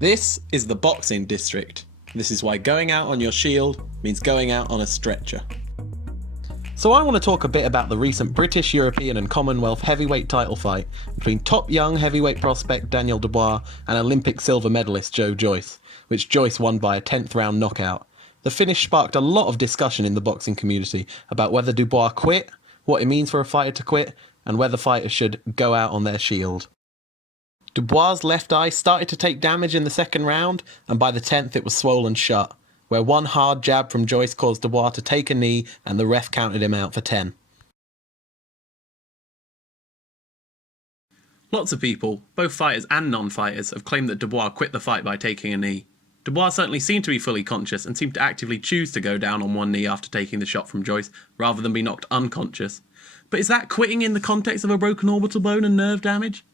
This is the boxing district. This is why going out on your shield means going out on a stretcher. So I want to talk a bit about the recent British, European and Commonwealth heavyweight title fight between top young heavyweight prospect Daniel Dubois and Olympic silver medalist Joyce, which Joyce won by a 10th round knockout. The finish sparked a lot of discussion in the boxing community about whether Dubois quit, what it means for a fighter to quit, and whether fighters should go out on their shield. Dubois' left eye started to take damage in the second round, and by the 10th it was swollen shut, where one hard jab from Joyce caused Dubois to take a knee and the ref counted him out for 10. Lots of people, both fighters and non-fighters, have claimed that Dubois quit the fight by taking a knee. Dubois certainly seemed to be fully conscious and seemed to actively choose to go down on one knee after taking the shot from Joyce, rather than be knocked unconscious. But is that quitting in the context of a broken orbital bone and nerve damage?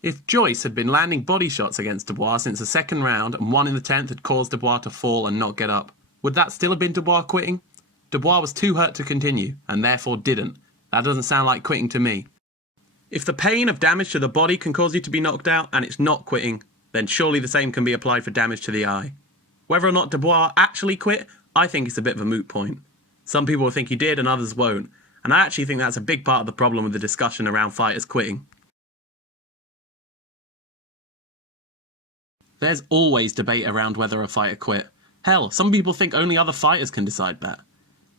If Joyce had been landing body shots against Dubois since the second round and one in the 10th had caused Dubois to fall and not get up, would that still have been Dubois quitting? Dubois was too hurt to continue, and therefore didn't. That doesn't sound like quitting to me. If the pain of damage to the body can cause you to be knocked out and it's not quitting, then surely the same can be applied for damage to the eye. Whether or not Dubois actually quit, I think it's a bit of a moot point. Some people will think he did and others won't, and I actually think that's a big part of the problem with the discussion around fighters quitting. There's always debate around whether a fighter quit. Hell, some people think only other fighters can decide that.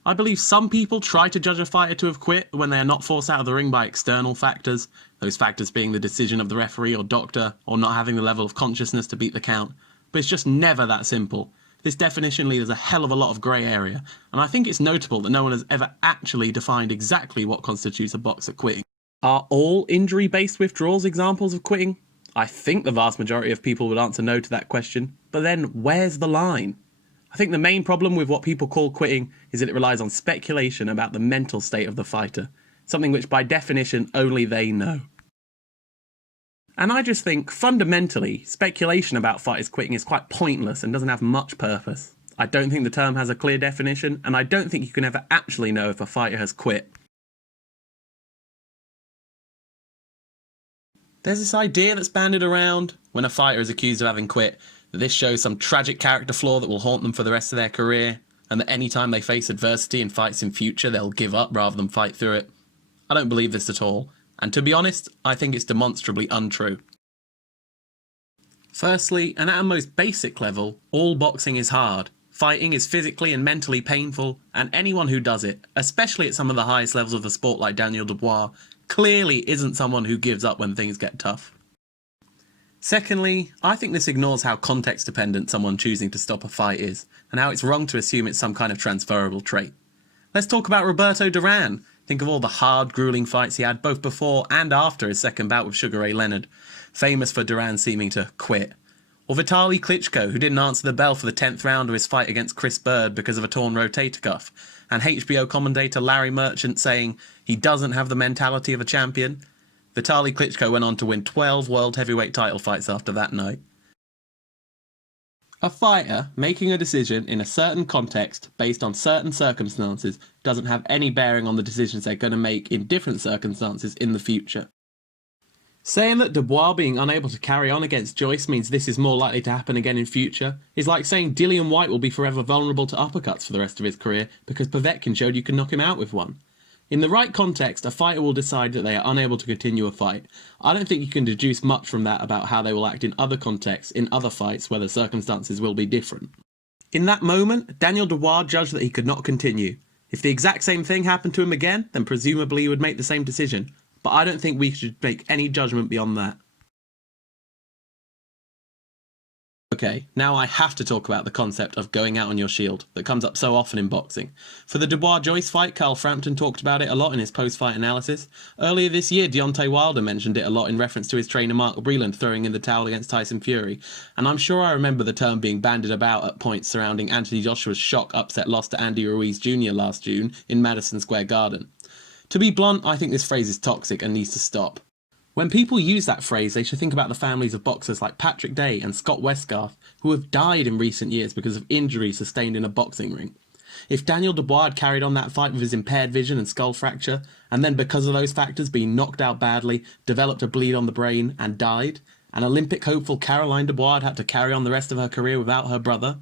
I believe some people try to judge a fighter to have quit when they are not forced out of the ring by external factors, those factors being the decision of the referee or doctor, or not having the level of consciousness to beat the count. But it's just never that simple. This definition leaves a hell of a lot of grey area, and I think it's notable that no one has ever actually defined exactly what constitutes a boxer quitting. Are all injury-based withdrawals examples of quitting? I think the vast majority of people would answer no to that question, but then where's the line? I think the main problem with what people call quitting is that it relies on speculation about the mental state of the fighter, something which by definition only they know. And I just think, fundamentally, speculation about fighters quitting is quite pointless and doesn't have much purpose. I don't think the term has a clear definition, and I don't think you can ever actually know if a fighter has quit. There's this idea that's bandied around when a fighter is accused of having quit, that this shows some tragic character flaw that will haunt them for the rest of their career, and that any time they face adversity in fights in future, they'll give up rather than fight through it. I don't believe this at all, and to be honest, I think it's demonstrably untrue. Firstly, and at a most basic level, all boxing is hard. Fighting is physically and mentally painful, and anyone who does it, especially at some of the highest levels of the sport like Daniel Dubois, clearly isn't someone who gives up when things get tough. Secondly, I think this ignores how context-dependent someone choosing to stop a fight is, and how it's wrong to assume it's some kind of transferable trait. Let's talk about Roberto Duran. Think of all the hard, grueling fights he had both before and after his second bout with Sugar Ray Leonard, famous for Duran seeming to quit. Or Vitaly Klitschko, who didn't answer the bell for the 10th round of his fight against Chris Bird because of a torn rotator cuff, and HBO commentator Larry Merchant saying he doesn't have the mentality of a champion. Vitaly Klitschko went on to win 12 world heavyweight title fights after that night. A fighter making a decision in a certain context based on certain circumstances doesn't have any bearing on the decisions they're going to make in different circumstances in the future. Saying that Dubois being unable to carry on against Joyce means this is more likely to happen again in future is like saying Dillian Whyte will be forever vulnerable to uppercuts for the rest of his career because Povetkin showed you can knock him out with one. In the right context, a fighter will decide that they are unable to continue a fight. I don't think you can deduce much from that about how they will act in other contexts, in other fights where the circumstances will be different. In that moment, Daniel Dubois judged that he could not continue. If the exact same thing happened to him again, then presumably he would make the same decision. But I don't think we should make any judgment beyond that. Okay, now I have to talk about the concept of going out on your shield that comes up so often in boxing. For the Dubois-Joyce fight, Carl Frampton talked about it a lot in his post-fight analysis. Earlier this year, Deontay Wilder mentioned it a lot in reference to his trainer Mark Breland throwing in the towel against Tyson Fury, and I'm sure I remember the term being bandied about at points surrounding Anthony Joshua's shock upset loss to Andy Ruiz Jr. last June in Madison Square Garden. To be blunt, I think this phrase is toxic and needs to stop. When people use that phrase, they should think about the families of boxers like Patrick Day and Scott Westgarth, who have died in recent years because of injuries sustained in a boxing ring. If Daniel Dubois had carried on that fight with his impaired vision and skull fracture, and then because of those factors being knocked out badly, developed a bleed on the brain, and died, and Olympic hopeful Caroline Dubois had to carry on the rest of her career without her brother?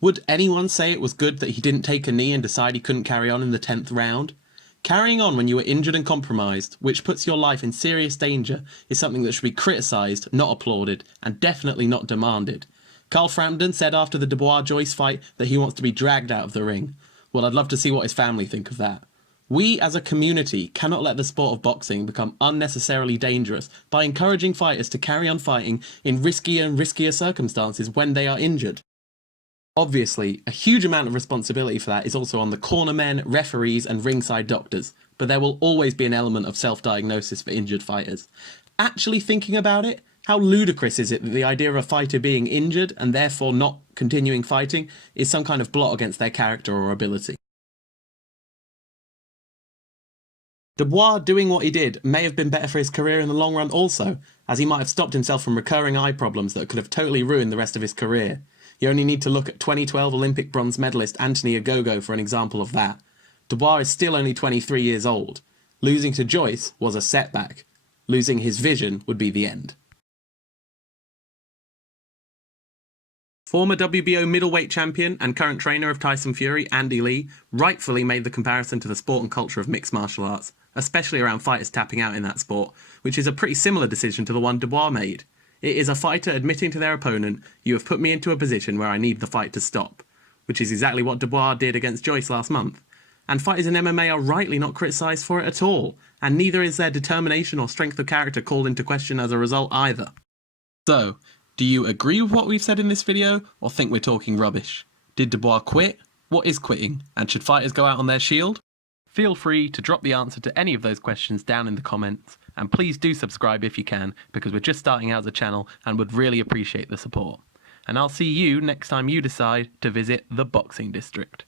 Would anyone say it was good that he didn't take a knee and decide he couldn't carry on in the 10th round? Carrying on when you are injured and compromised, which puts your life in serious danger, is something that should be criticised, not applauded, and definitely not demanded. Carl Frampton said after the Dubois-Joyce fight that he wants to be dragged out of the ring. Well, I'd love to see what his family think of that. We, as a community, cannot let the sport of boxing become unnecessarily dangerous by encouraging fighters to carry on fighting in riskier and riskier circumstances when they are injured. Obviously, a huge amount of responsibility for that is also on the cornermen, referees, and ringside doctors, but there will always be an element of self-diagnosis for injured fighters. Actually thinking about it, how ludicrous is it that the idea of a fighter being injured, and therefore not continuing fighting, is some kind of blot against their character or ability? Dubois doing what he did may have been better for his career in the long run also, as he might have stopped himself from recurring eye problems that could have totally ruined the rest of his career. You only need to look at 2012 Olympic bronze medalist Anthony Ogogo for an example of that. Dubois is still only 23 years old. Losing to Joyce was a setback. Losing his vision would be the end. Former WBO middleweight champion and current trainer of Tyson Fury, Andy Lee, rightfully made the comparison to the sport and culture of mixed martial arts, especially around fighters tapping out in that sport, which is a pretty similar decision to the one Dubois made. It is a fighter admitting to their opponent, "You have put me into a position where I need the fight to stop," which is exactly what Dubois did against Joyce last month. And fighters in MMA are rightly not criticised for it at all, and neither is their determination or strength of character called into question as a result either. So, do you agree with what we've said in this video, or think we're talking rubbish? Did Dubois quit? What is quitting? And should fighters go out on their shield? Feel free to drop the answer to any of those questions down in the comments, and please do subscribe if you can, because we're just starting out as a channel and would really appreciate the support. And I'll see you next time you decide to visit the Boxing District.